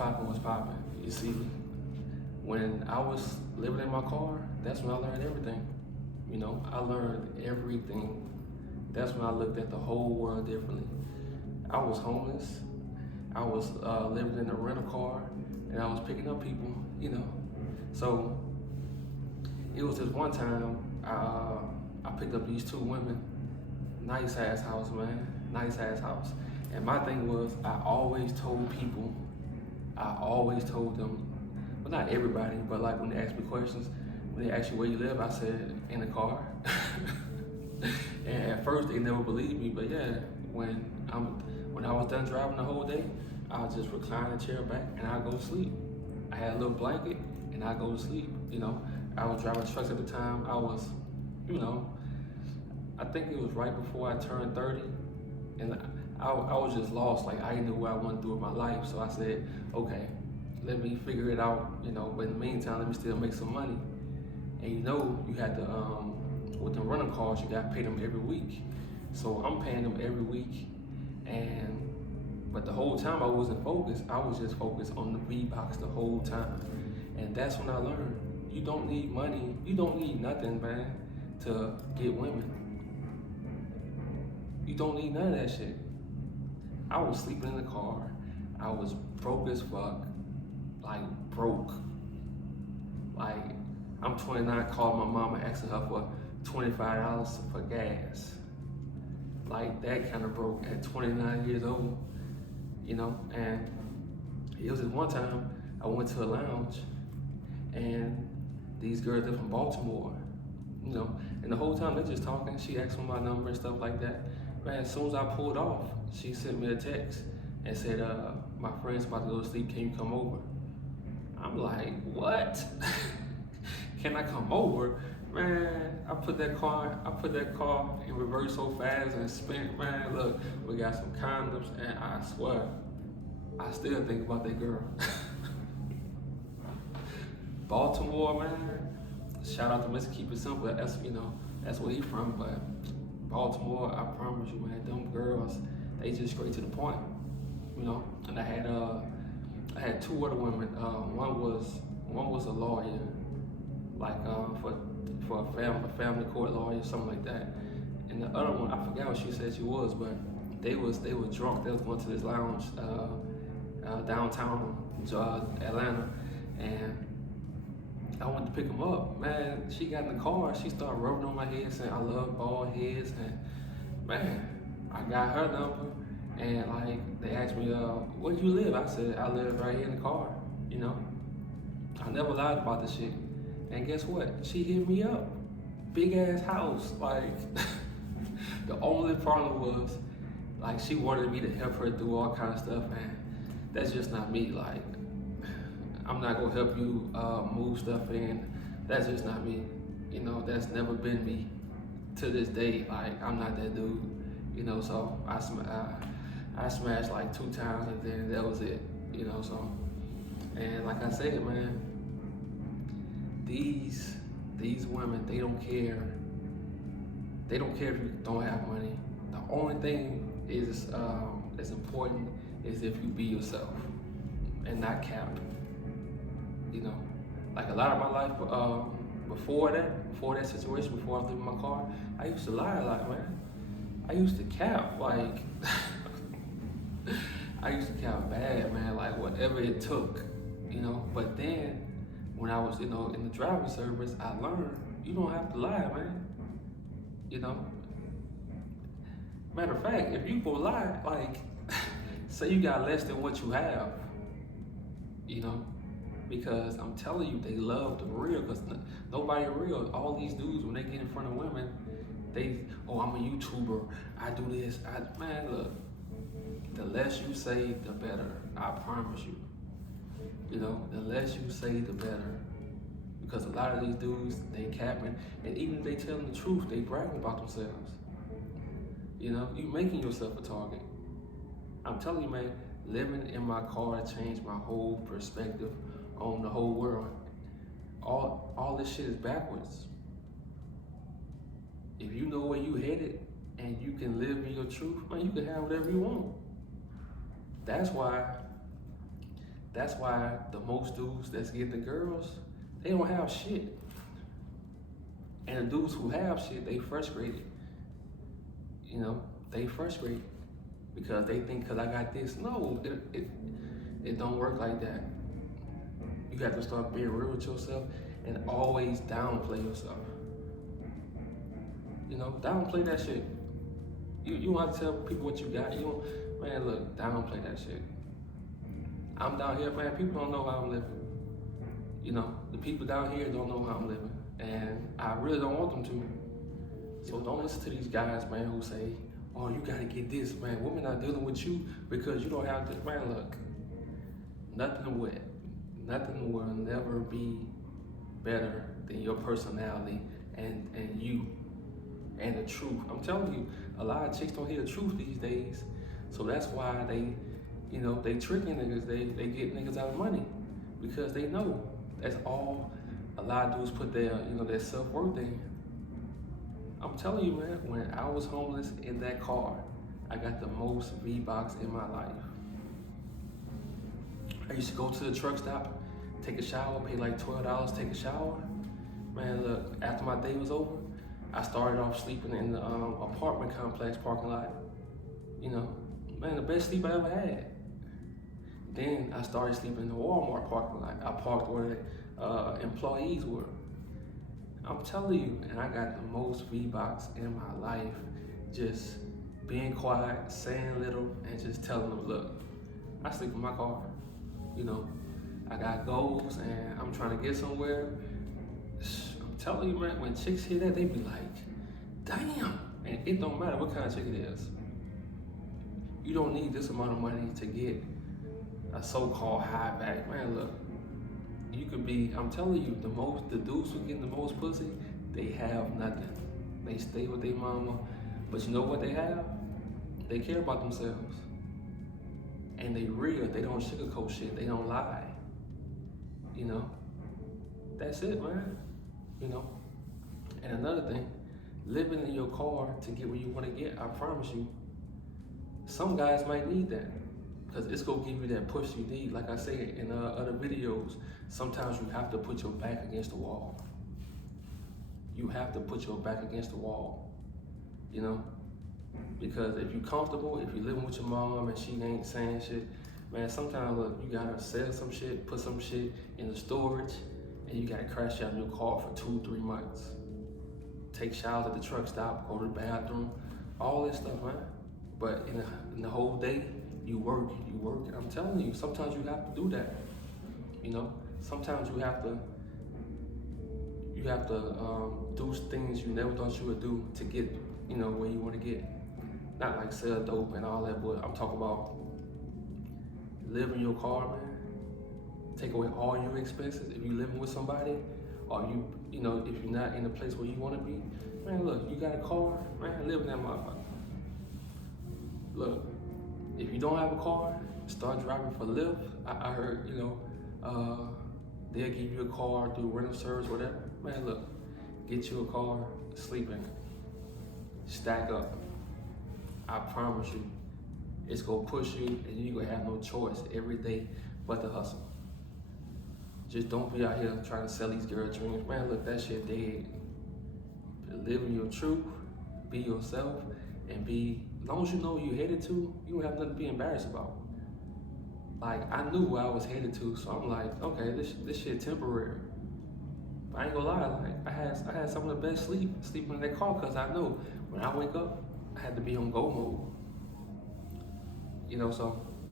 What's popping? You see, when I was living in my car, that's when I learned everything. You know, I learned everything. That's when I looked at the whole world differently. I was homeless. I was living in a rental car, and I was picking up people. You know, so it was this one time I picked up these two women. Nice ass house, man. Nice ass house. And my thing was, I always told people, I always told them, well, not everybody, but like when they ask me questions, when they ask you where you live, I said, in the car. And at first they never believed me, but yeah, when I was done driving the whole day, I would just recline the chair back and I'd go to sleep. I had a little blanket and I'd go to sleep. You know, I was driving trucks at the time. I was, you know, I think it was right before I turned 30, and I was just lost. Like, I didn't know what I wanted to do with my life. So I said, okay, let me figure it out, you know, but in the meantime, let me still make some money. And you know, you had to, with the rental cars, you got to pay them every week. So I'm paying them every week. But the whole time I wasn't focused. I was just focused on the V-Box the whole time. And that's when I learned, you don't need money. You don't need nothing, man, to get women. You don't need none of that shit. I was sleeping in the car. I was broke as fuck. Like, broke. Like, I'm 29, calling my mama, asking her for $25 for gas. Like, that kind of broke at 29 years old, you know? And it was this one time I went to a lounge, and these girls, they're from Baltimore, you know? And the whole time they're just talking. She asked for my number and stuff like that. Man, as soon as I pulled off, she sent me a text and said, my friend's about to go to sleep, can you come over? I'm like, what? Can I come over? Man, I put that car in reverse so fast and spent, man, look, we got some condoms, and I swear, I still think about that girl. Baltimore, man, shout out to Mr. Keep It Simple, that's, you know, that's where he from, but Baltimore, I promise you, man, them girls, they just straight to the point, you know. And I had two other women. One was a lawyer, like for a family court lawyer, something like that. And the other one, I forgot what she said she was, but they were drunk. They was going to this lounge downtown Atlanta, and I went to pick them up. Man, she got in the car, she started rubbing on my head saying, I love bald heads. And man, I got her number, and like, they asked me, where do you live? I said, I live right here in the car, you know? I never lied about this shit. And guess what? She hit me up. Big ass house, like, the only problem was, like, she wanted me to help her do all kind of stuff, and that's just not me. Like, I'm not gonna help you move stuff in. That's just not me. You know, that's never been me. To this day, like, I'm not that dude. You know, so I smashed like 2 times, and then that was it. You know, so, and like I said, man, these women, they don't care. They don't care if you don't have money. The only thing is that's important is if you be yourself and not cap. You know, like a lot of my life before that situation, before I was living in my car, I used to lie a lot, man. I used to cap, like, I used to cap bad, man, like whatever it took, you know. But then when I was, you know, in the driving service, I learned you don't have to lie, man. You know. Matter of fact, if you go lie, like, say you got less than what you have, you know. Because I'm telling you, they love the real, because nobody real. All these dudes, when they get in front of women, oh, I'm a YouTuber, I do this. Man, look, the less you say, the better. I promise you. You know, the less you say, the better. Because a lot of these dudes, they capping, and even if they telling the truth, they bragging about themselves. You know, you making yourself a target. I'm telling you, man, living in my car changed my whole perspective on the whole world. All this shit is backwards. If you know where you headed and you can live in your truth, man, you can have whatever you want. That's why That's why the most dudes that's getting the girls, they don't have shit. And the dudes who have shit, they frustrated. You know, they frustrated because they think because I got this. No, it don't work like that. You have to start being real with yourself and always downplay yourself. You know, downplay that shit. You want to tell people what you got. You don't, man, look, downplay that shit. I'm down here, man, people don't know how I'm living. You know, the people down here don't know how I'm living. And I really don't want them to. So don't listen to these guys, man, who say, oh, you gotta get this, man. Women not dealing with you because you don't have this. Man, look, nothing will never be better than your personality and you and the truth. I'm telling you, a lot of chicks don't hear the truth these days. So that's why they, you know, they tricking niggas. They get niggas out of money because they know that's all a lot of dudes put their, you know, their self-worth in. I'm telling you, man, when I was homeless in that car, I got the most V-Box in my life. I used to go to the truck stop, take a shower, pay like $12, take a shower. Man, look, after my day was over, I started off sleeping in the apartment complex parking lot. You know, man, the best sleep I ever had. Then I started sleeping in the Walmart parking lot. I parked where employees were. I'm telling you, and I got the most V-Box in my life, just being quiet, saying little, and just telling them, look, I sleep in my car. You know, I got goals and I'm trying to get somewhere. I'm telling you, man, when chicks hear that, they be like, damn. And it don't matter what kind of chick it is. You don't need this amount of money to get a so-called high back. Man, look, you could be, I'm telling you, the dudes who get the most pussy, they have nothing. They stay with their mama, but you know what they have? They care about themselves. And they real, they don't sugarcoat shit, they don't lie. You know? That's it, man. You know? And another thing, living in your car to get where you want to get, I promise you, some guys might need that. Because it's going to give you that push you need. Like I said in other videos, sometimes you have to put your back against the wall. You have to put your back against the wall, you know? Because if you're comfortable, if you're living with your mom and she ain't saying shit, man, sometimes look, you gotta sell some shit, put some shit in the storage, and you gotta crash out in your car for 2-3 months. Take showers at the truck stop, go to the bathroom, all this stuff, man. But in the whole day, you work, and I'm telling you, sometimes you have to do that. You know, sometimes you have to do things you never thought you would do to get, you know, where you want to get. Not like sell dope and all that, but I'm talking about live in your car, man. Take away all your expenses. If you're living with somebody, or you know, if you're not in a place where you want to be, man, look, you got a car, man, live in that motherfucker. Look, if you don't have a car, start driving for Lyft. I heard, you know, they'll give you a car, do rental service, whatever. Man, look, get you a car, sleep in it. Stack up. I promise you, it's gonna push you and you're gonna have no choice every day but to hustle. Just don't be out here trying to sell these girl dreams. Man, look, that shit dead. Live in your truth, be yourself, and be, as long as you know where you're headed to, you don't have nothing to be embarrassed about. Like, I knew where I was headed to, so I'm like, okay, this shit temporary. But I ain't gonna lie, like, I had some of the best sleeping in that car, because I know when I wake up, I had to be on go mode. You know, so